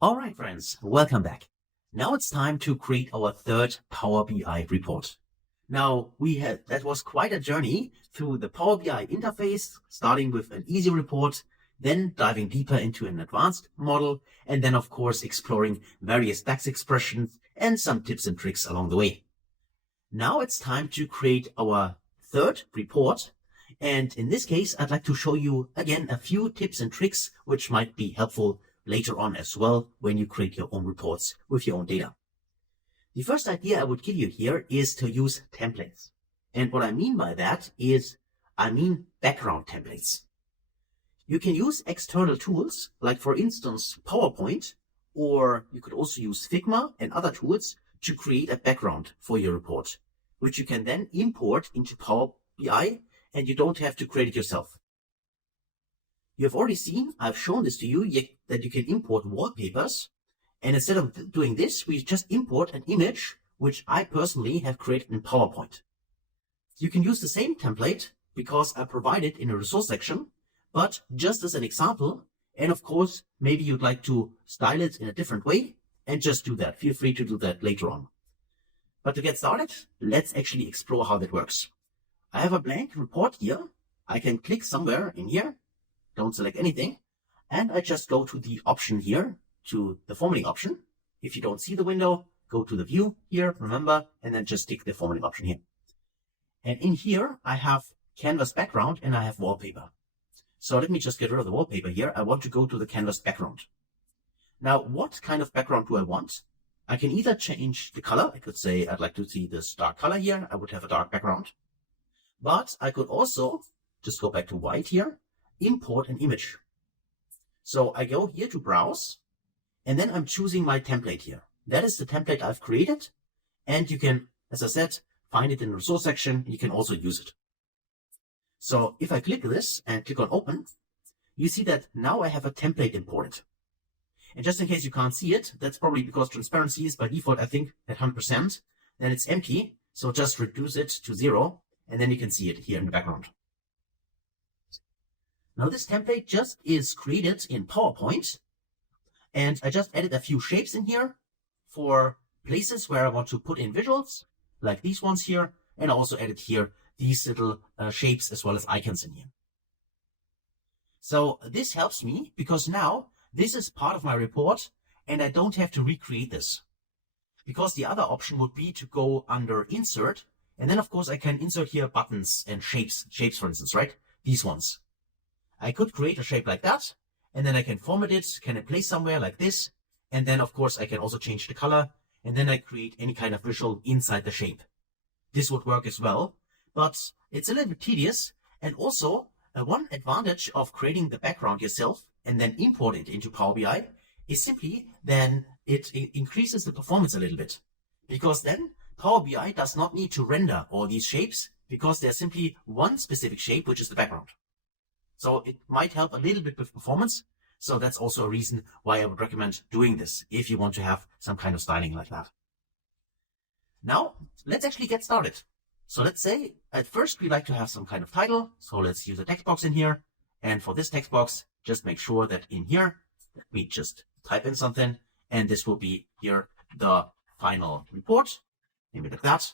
All right, friends, welcome back. Now it's time to create our third Power BI report. Now that was quite a journey through the Power BI interface, starting with an easy report, then diving deeper into an advanced model, and then of course exploring various DAX expressions and some tips and tricks along the way. Now it's time to create our third report. And in this case, I'd like to show you again a few tips and tricks which might be helpful later on as well when you create your own reports with your own data. The first idea I would give you here is to use templates. And what I mean by that is, I mean background templates. You can use external tools, like for instance, PowerPoint, or you could also use Figma and other tools to create a background for your report, which you can then import into Power BI, and you don't have to create it yourself. You have already seen, I've shown this to you, that you can import wallpapers. And instead of doing this, we just import an image, which I personally have created in PowerPoint. You can use the same template because I provide it in a resource section, but just as an example. And of course, maybe you'd like to style it in a different way and just do that. Feel free to do that later on. But to get started, let's actually explore how that works. I have a blank report here. I can click somewhere in here. Don't select anything. And I just go to the option here, to the formatting option. If you don't see the window, go to the view here, remember, and then just tick the formatting option here. And in here, I have canvas background and I have wallpaper. So let me just get rid of the wallpaper here. I want to go to the canvas background. Now, what kind of background do I want? I can either change the color. I could say I'd like to see this dark color here. I would have a dark background. But I could also just go back to white here, import an image. So I go here to browse, and then I'm choosing my template here. That is the template I've created. And you can, as I said, find it in the resource section. You can also use it. So if I click this and click on open, you see that now I have a template imported. And just in case you can't see it, that's probably because transparency is by default, I think, at 100%. Then it's empty. So just reduce it to 0, and then you can see it here in the background. Now this template just is created in PowerPoint, and I just added a few shapes in here for places where I want to put in visuals, like these ones here, and I also added here these little shapes as well as icons in here. So this helps me because now this is part of my report and I don't have to recreate this. Because the other option would be to go under insert, and then of course I can insert here buttons and shapes for instance, right? These ones. I could create a shape like that, and then I can format it, can it place somewhere like this, and then of course I can also change the color, and then I create any kind of visual inside the shape. This would work as well, but it's a little bit tedious, and also one advantage of creating the background yourself and then import it into Power BI is simply then it increases the performance a little bit, because then Power BI does not need to render all these shapes because there's simply one specific shape, which is the background. So it might help a little bit with performance. So that's also a reason why I would recommend doing this if you want to have some kind of styling like that. Now, let's actually get started. So let's say at first we like to have some kind of title. So let's use a text box in here. And for this text box, just make sure that in here, let me just type in something. And this will be here the final report. Maybe like that.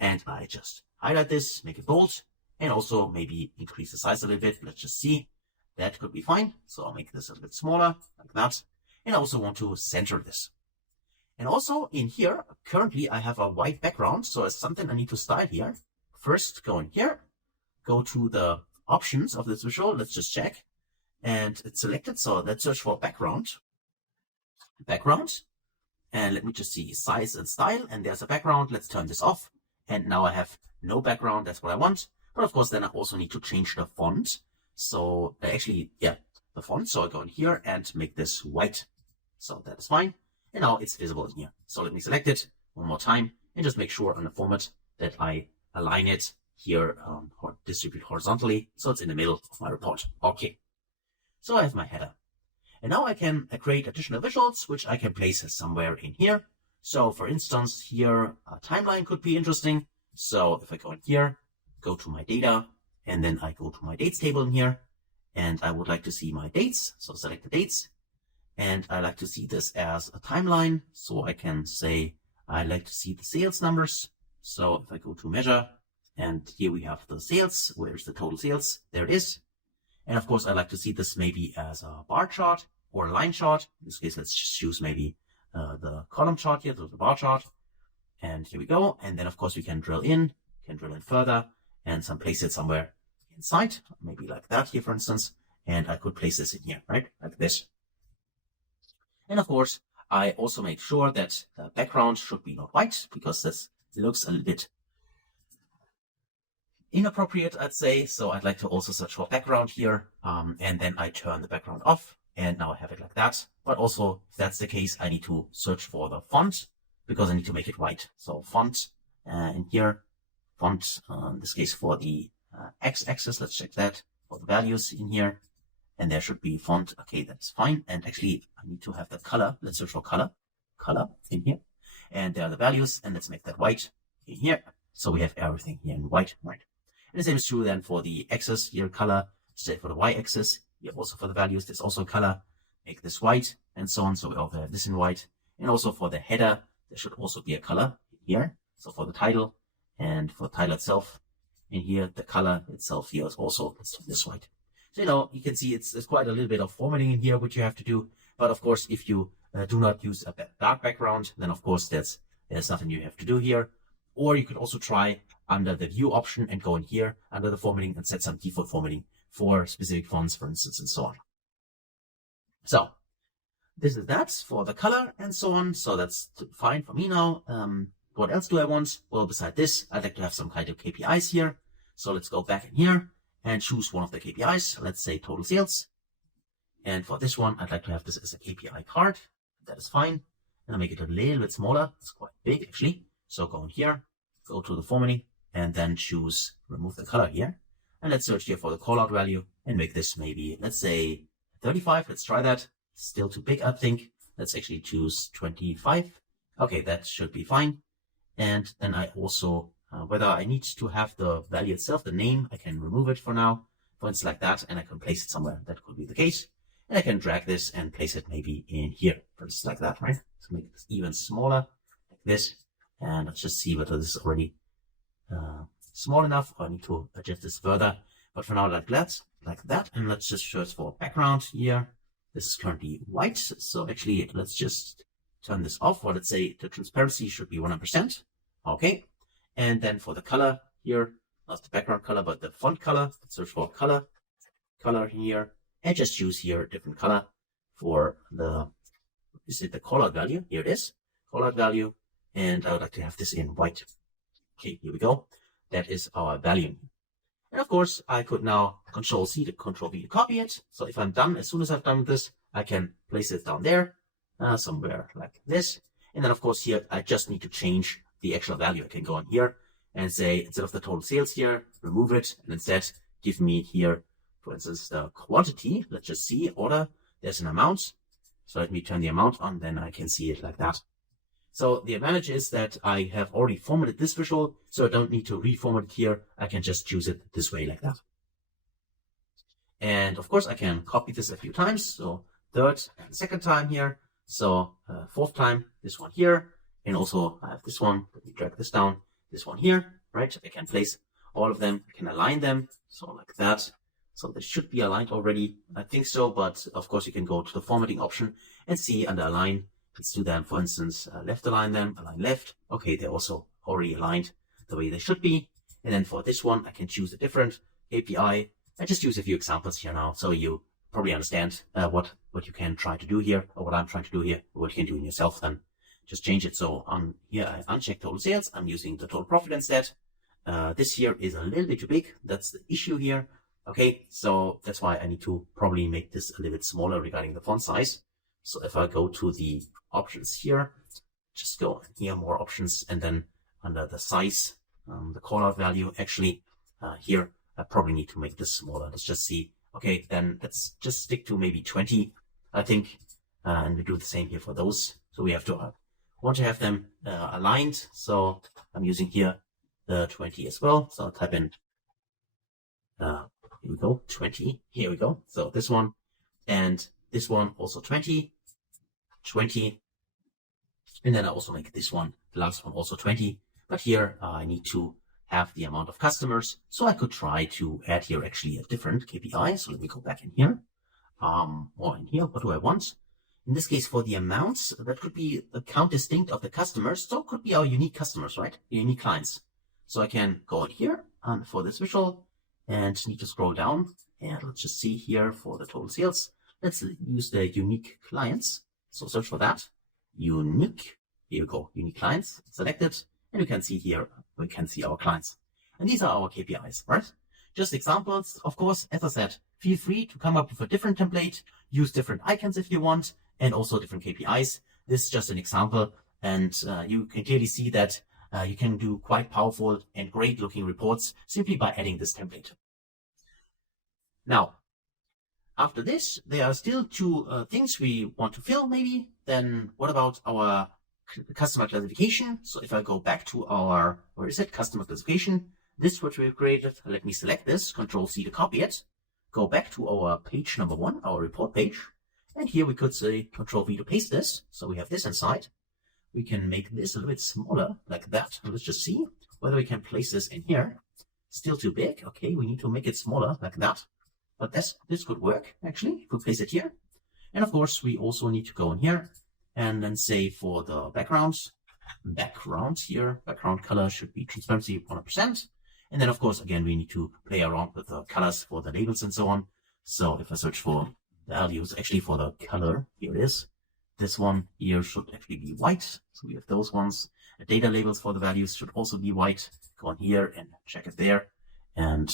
And I just highlight this, make it bold. And also maybe increase the size a little bit. Let's just see. That could be fine. So I'll make this a little bit smaller, like that. And I also want to center this. And also in here, currently I have a white background. So it's something I need to style here. First, go in here, go to the options of this visual. Let's just check. And it's selected. So let's search for background. And let me just see size and style. And there's a background. Let's turn this off. And now I have no background. That's what I want. But of course, then I also need to change the font. So the font. So I go in here and make this white. So that is fine. And now it's visible in here. So let me select it one more time and just make sure on the format that I align it here or distribute horizontally. So it's in the middle of my report. Okay. So I have my header. And now I can create additional visuals, which I can place somewhere in here. So for instance, here a timeline could be interesting. So if I go in here, go to my data, and then I go to my dates table in here, and I would like to see my dates. So select the dates. And I like to see this as a timeline. So I can say, I like to see the sales numbers. So if I go to measure, and here we have the sales, where's the total sales? There it is. And of course, I like to see this maybe as a bar chart or a line chart. In this case, let's just choose maybe the column chart here, so the bar chart. And here we go. And then of course we can drill in further and place it somewhere inside, maybe like that here, for instance. And I could place this in here, right? Like this. And of course, I also make sure that the background should be not white, because this looks a little bit inappropriate, I'd say. So I'd like to also search for background here. And then I turn the background off, and now I have it like that. But also, if that's the case, I need to search for the font, because I need to make it white. So font, in here, font, in this case for the x-axis, let's check that, for the values in here. And there should be font. Okay, that's fine. And actually, I need to have the color. Let's search for color in here. And there are the values, and let's make that white in here. So we have everything here in white, right? And the same is true then for the axis here, color. Say for the y-axis, here also for the values, there's also color. Make this white, and so on. So we also have this in white. And also for the header, there should also be a color here. So for the title, and for the title itself, in here, the color itself here is also this white. So, you can see it's quite a little bit of formatting in here, which you have to do. But of course, if you do not use a dark background, then of course there's nothing you have to do here. Or you could also try under the view option and go in here under the formatting and set some default formatting for specific fonts, for instance, and so on. So this is that for the color and so on. So that's fine for me now. What else do I want? Well, beside this, I'd like to have some kind of KPIs here. So let's go back in here and choose one of the KPIs. Let's say total sales. And for this one, I'd like to have this as a KPI card. That is fine. And I'll make it a little bit smaller. It's quite big actually. So go in here, go to the formatting, and then choose remove the color here. And let's search here for the callout value and make this maybe, let's say 35. Let's try that. Still too big, I think. Let's actually choose 25. Okay, that should be fine. And then I also, whether I need to have the value itself, the name, I can remove it for now. For instance, like that, and I can place it somewhere. That could be the case. And I can drag this and place it maybe in here, for instance, like that, right? So make this even smaller, like this. And let's just see whether this is already small enough, or I need to adjust this further. But for now, like that. And let's just search for background here. This is currently white. So actually, let's just turn this off. Or let's say the transparency should be 100%. Okay. And then for the color here, not the background color, but the font color, let's search for color here. And just choose here a different color for the, is it the callout value? Here it is, callout value. And I would like to have this in white. Okay, here we go. That is our value. And of course, I could now Control-C to Control-V to copy it. So if I'm done, as soon as I've done this, I can place it down there, somewhere like this. And then of course here, I just need to change the actual value. I can go on here and say, instead of the total sales here, remove it. And instead give me here, for instance, the quantity. Let's just see, order, there's an amount. So let me turn the amount on, then I can see it like that. So the advantage is that I have already formatted this visual, so I don't need to reformat it here. I can just choose it this way like that. And of course I can copy this a few times. So third and second time here. So fourth time, this one here. And also I have this one. Let me drag this down. This one here, right? I can place all of them. I can align them. So like that. So they should be aligned already. I think so. But of course you can go to the formatting option and see under align. Let's do them, for instance, left align them, align left. Okay, they're also already aligned the way they should be. And then for this one, I can choose a different API. I just use a few examples here now, so you probably understand what you can try to do here, or what I'm trying to do here, or what you can do in yourself then. Just change it. So on here, I uncheck total sales. I'm using the total profit instead. This here is a little bit too big. That's the issue here. Okay, so that's why I need to probably make this a little bit smaller regarding the font size. So if I go to the options here, just go here, more options, and then under the size, the callout value, actually here, I probably need to make this smaller. Let's just see. Okay, then let's just stick to maybe 20, I think, and we do the same here for those. So we have to want to have them aligned. So I'm using here the 20 as well. So I'll type in, here we go, 20. Here we go. So this one and this one also 20. 20. And then I also make this one, the last one, also 20. But here I need to have the amount of customers. So I could try to add here actually a different KPI. So let me go back in here. Or in here, what do I want? In this case, for the amounts, that could be the count distinct of the customers. So it could be our unique customers, right? Unique clients. So I can go in here for this visual and need to scroll down. And let's just see here for the total sales. Let's use the unique clients. So search for that. Unique. Here we go. Unique clients. Select it. And we can see here, we can see our clients. And these are our KPIs, right? Just examples. Of course, as I said, feel free to come up with a different template, use different icons if you want, and also different KPIs. This is just an example. And you can clearly see that you can do quite powerful and great looking reports simply by adding this template. Now, after this, there are still two things we want to fill maybe. Then what about our customer classification? So if I go back to our, where is it? Customer classification. This is what we've created. Let me select this, Control C to copy it. Go back to our page number 1, our report page. And here we could say Control V to paste this. So we have this inside. We can make this a little bit smaller like that. Let's just see whether we can place this in here. Still too big. Okay, we need to make it smaller like that. But this could work actually. If we place it here. And of course, we also need to go in here and then say for the background here, background color should be transparency 100%. And then of course, again, we need to play around with the colors for the labels and so on. So if I search for values, actually for the color, here it is. This one here should actually be white. So we have those ones. The data labels for the values should also be white. Go on here and check it there. And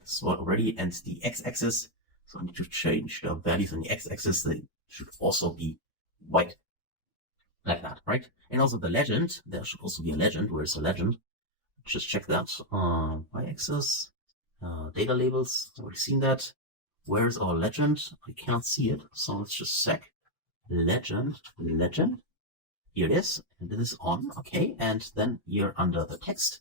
this one already. And the x-axis. So I need to change the values on the x-axis. They should also be white. Like that, right? And also the legend. There should also be a legend. Where's the legend? Just check that. Y-axis. Data labels. Already seen that. Where's our legend? I can't see it. So let's just check. Legend. Here it is. And this is on. Okay. And then here under the text,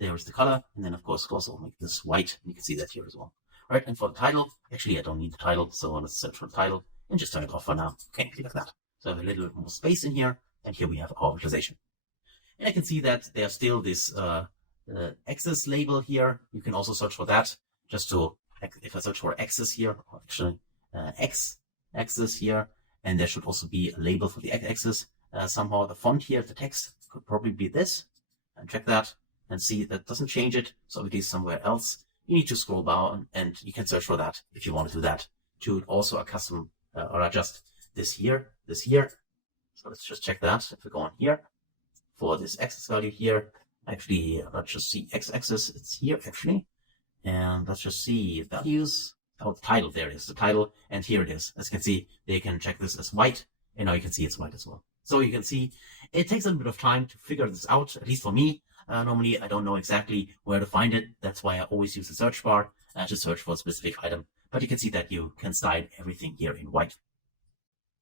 there is the color. And then of course, also make this white. You can see that here as well. Right. And for the title, actually, I don't need the title. So let's search for the title and just turn it off for now. Okay. Like that. So I have a little bit more space in here. And here we have our visualization. And I can see that there's still this axis label here. You can also search for that. Just to, if I search for axis here, or actually X axis here, and there should also be a label for the X axis. Somehow the font here, the text could probably be this. And check that and see that doesn't change it. So it is somewhere else. You need to scroll down and you can search for that if you want to do that. To also custom or adjust this here. So let's just check that. If we go on here for this axis value here, actually, let's just see x-axis. It's here actually. And let's just see values. Oh, the title. There it is, the title. And here it is. As you can see, they can check this as white. And now you can see it's white as well. So you can see it takes a little bit of time to figure this out, at least for me. Normally, I don't know exactly where to find it. That's why I always use the search bar to search for a specific item. But you can see that you can style everything here in white.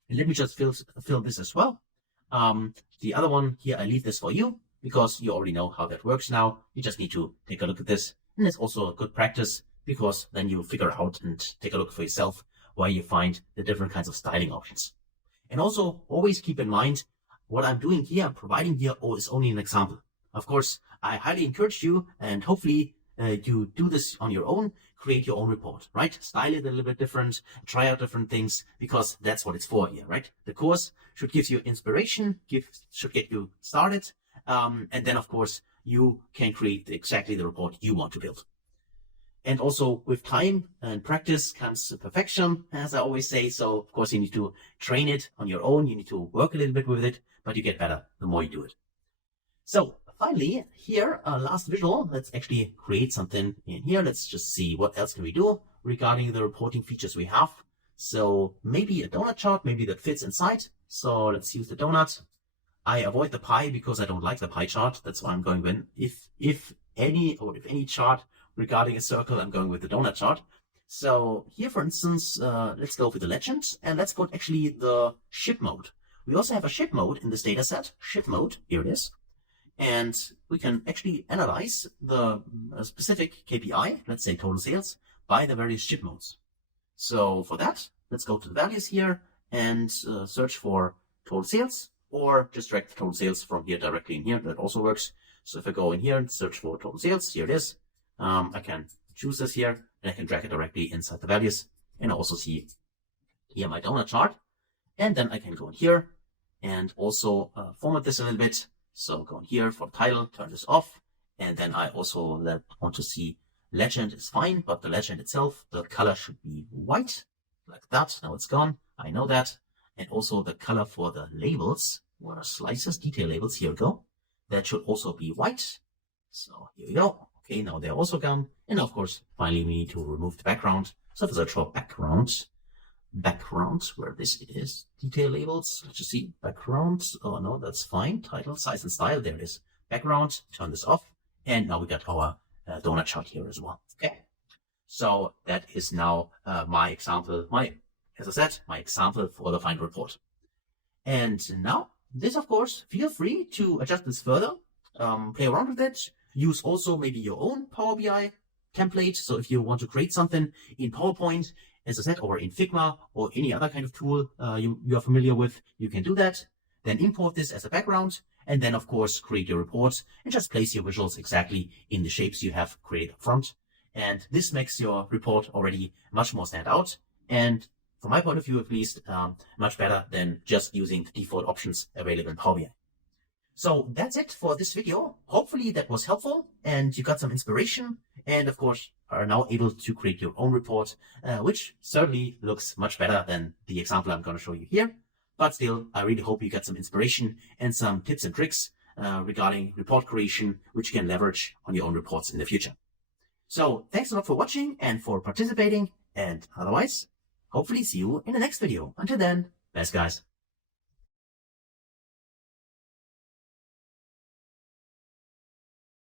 And let me just fill this as well. The other one here, I leave this for you because you already know how that works now. You just need to take a look at this. And it's also a good practice because then you figure out and take a look for yourself where you find the different kinds of styling options. And also always keep in mind what I'm doing here, I'm providing here is only an example. Of course, I highly encourage you and hopefully you do this on your own, create your own report, right? Style it a little bit different, try out different things because that's what it's for here, right? The course should give you inspiration, should get you started. And then of course you can create exactly the report you want to build. And also with time and practice comes perfection, as I always say. So of course you need to train it on your own. You need to work a little bit with it, but you get better the more you do it. So finally, here, last visual, let's actually create something in here. Let's just see what else can we do regarding the reporting features we have. So maybe a donut chart, maybe that fits inside. So let's use the donut. I avoid the pie because I don't like the pie chart. That's why I'm going with, if any chart regarding a circle, I'm going with the donut chart. So here, for instance, let's go with the legend and let's put actually the ship mode. We also have a ship mode in this data set. Ship mode, here it is. And we can actually analyze the specific KPI, let's say total sales, by the various ship modes. So for that, let's go to the values here and search for total sales, or just drag the total sales from here directly in here. That also works. So if I go in here and search for total sales, here it is. I can choose this here, and I can drag it directly inside the values, and also see here my donut chart. And then I can go in here and also format this a little bit. So go in here for the title, turn this off, and then I also want to see legend is fine, but the legend itself, the color should be white, like that. Now it's gone. I know that. And also the color for the labels, where slices, detail labels, here we go. That should also be white. So here we go. Okay, now they're also gone. And of course, finally we need to remove the background. So if I search for background, where this is, detail labels, let's just see, background. Oh no, that's fine. Title, size and style, there it is. Background, turn this off. And now we got our donut chart here as well. Okay. So that is now my example, as I said, my example for the final report. And now this, of course, feel free to adjust this further, play around with it, use also maybe your own Power BI template. So if you want to create something in PowerPoint, as I said, or in Figma or any other kind of tool you are familiar with, you can do that. Then import this as a background, and then of course create your report and just place your visuals exactly in the shapes you have created up front. And this makes your report already much more stand out. And from my point of view, at least, much better than just using the default options available in Power BI. So that's it for this video. Hopefully that was helpful and you got some inspiration, and of course are now able to create your own report, which certainly looks much better than the example I'm going to show you here. But still, I really hope you got some inspiration and some tips and tricks regarding report creation, which you can leverage on your own reports in the future. So thanks a lot for watching and for participating, and otherwise, hopefully see you in the next video. Until then, best guys.